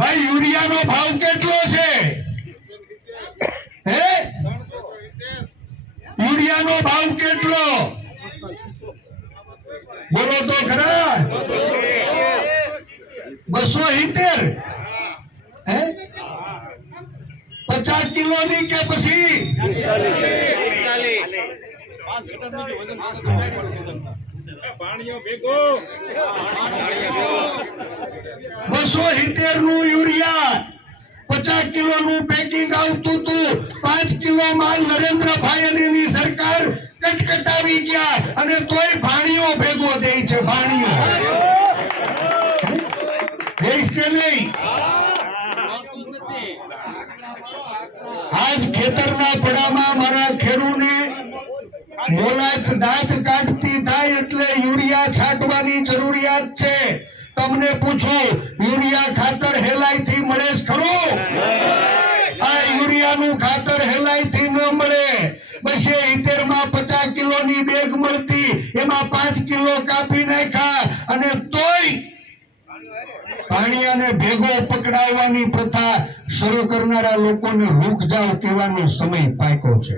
ભાઈ, યુરિયાનો ભાવ કેટલો છે? હે? યુરિયાનો ભાવ કેટલો? બોલો તો ખરા. બસો સિત્તેર. હે? પચાસ કિલો ની કે પછી? બસો સિત્તેરનું યુરિયા, પચાસ કિલો નું પેકિંગ આવતું હતું. પાંચ કિલો માલ નરેન્દ્રભાઈ અને સરકાર કટકટાવી ગયા અને તોય ભાણીઓ ભેગો દે છે, ભાણીઓ. દઈશ કે નહીં? આજ ખેતરના પડામાં મારા ખેડૂને મોલાત દાંત કાઢતી થાય એટલે યુરિયા છાંટવાની જરૂરિયાત છે. તમને પૂછું યુરિયા ખાતર હેલાઈથી મળે છે ખરું? આ યુરિયાનું ખાતર હેલાઈથી ન મળે. બસે ઇતેરમાં પચાસ કિલો ની બેગ મળતી એમાં પાંચ કિલો કાપી નાખ્યા અને તોય પાણી અને ભેગો પકડાવવાની પ્રથા શરૂ કરનારા લોકોને રૂક કહેવાનો સમય પાક્યો છે.